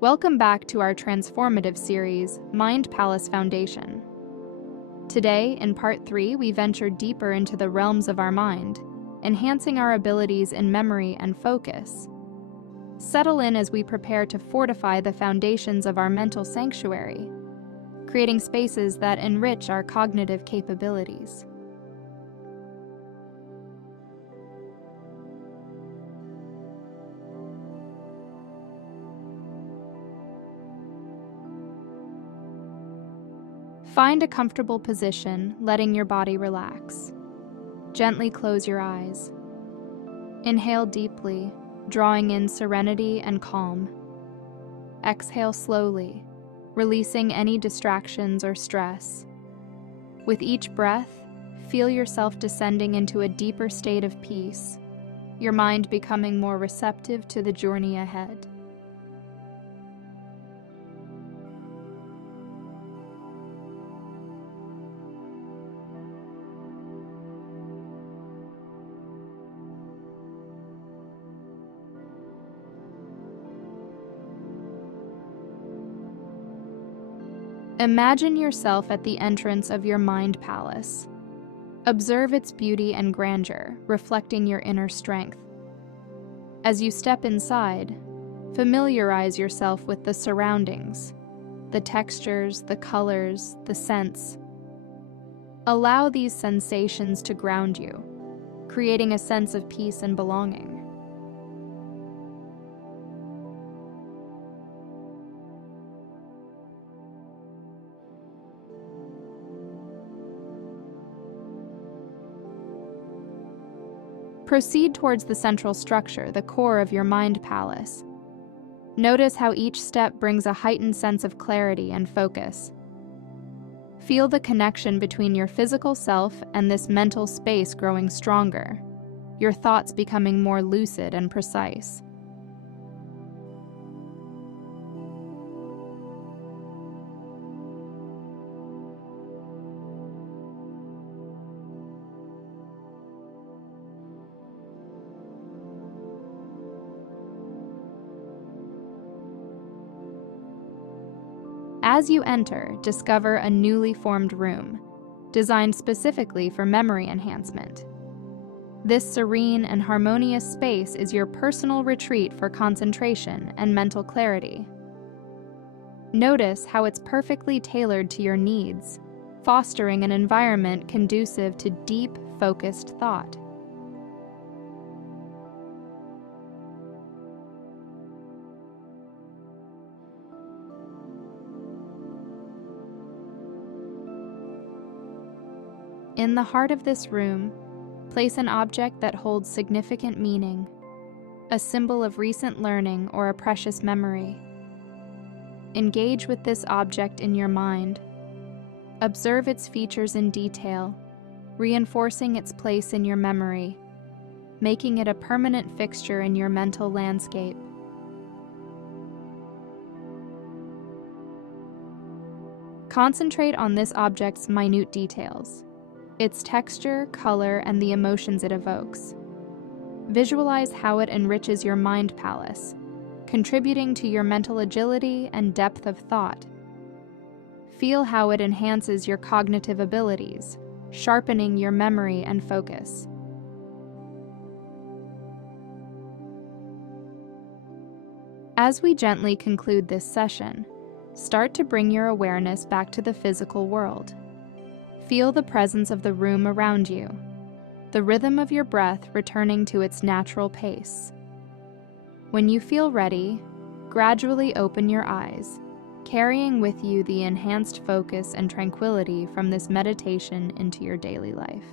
Welcome back to our transformative series, Mind Palace Foundation. Today, in Part 3, we venture deeper into the realms of our mind, enhancing our abilities in memory and focus. Settle in as we prepare to fortify the foundations of our mental sanctuary, creating spaces that enrich our cognitive capabilities. Find a comfortable position, letting your body relax. Gently close your eyes. Inhale deeply, drawing in serenity and calm. Exhale slowly, releasing any distractions or stress. With each breath, feel yourself descending into a deeper state of peace, your mind becoming more receptive to the journey ahead. Imagine yourself at the entrance of your mind palace. Observe its beauty and grandeur, reflecting your inner strength. As you step inside, familiarize yourself with the surroundings, the textures, the colors, the scents. Allow these sensations to ground you, creating a sense of peace and belonging. Proceed towards the central structure, the core of your mind palace. Notice how each step brings a heightened sense of clarity and focus. Feel the connection between your physical self and this mental space growing stronger, your thoughts becoming more lucid and precise. As you enter, discover a newly formed room, designed specifically for memory enhancement. This serene and harmonious space is your personal retreat for concentration and mental clarity. Notice how it's perfectly tailored to your needs, fostering an environment conducive to deep, focused thought. In the heart of this room, place an object that holds significant meaning, a symbol of recent learning or a precious memory. Engage with this object in your mind. Observe its features in detail, reinforcing its place in your memory, making it a permanent fixture in your mental landscape. Concentrate on this object's minute details, its texture, color, and the emotions it evokes. Visualize how it enriches your mind palace, contributing to your mental agility and depth of thought. Feel how it enhances your cognitive abilities, sharpening your memory and focus. As we gently conclude this session, start to bring your awareness back to the physical world. Feel the presence of the room around you, the rhythm of your breath returning to its natural pace. When you feel ready, gradually open your eyes, carrying with you the enhanced focus and tranquility from this meditation into your daily life.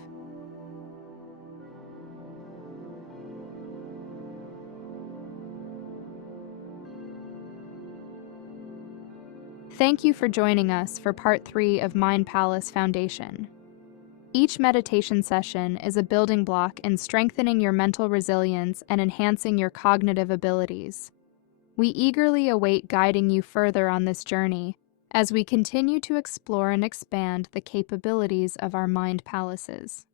Thank you for joining us for Part 3 of Mind Palace Foundation. Each meditation session is a building block in strengthening your mental resilience and enhancing your cognitive abilities. We eagerly await guiding you further on this journey as we continue to explore and expand the capabilities of our mind palaces.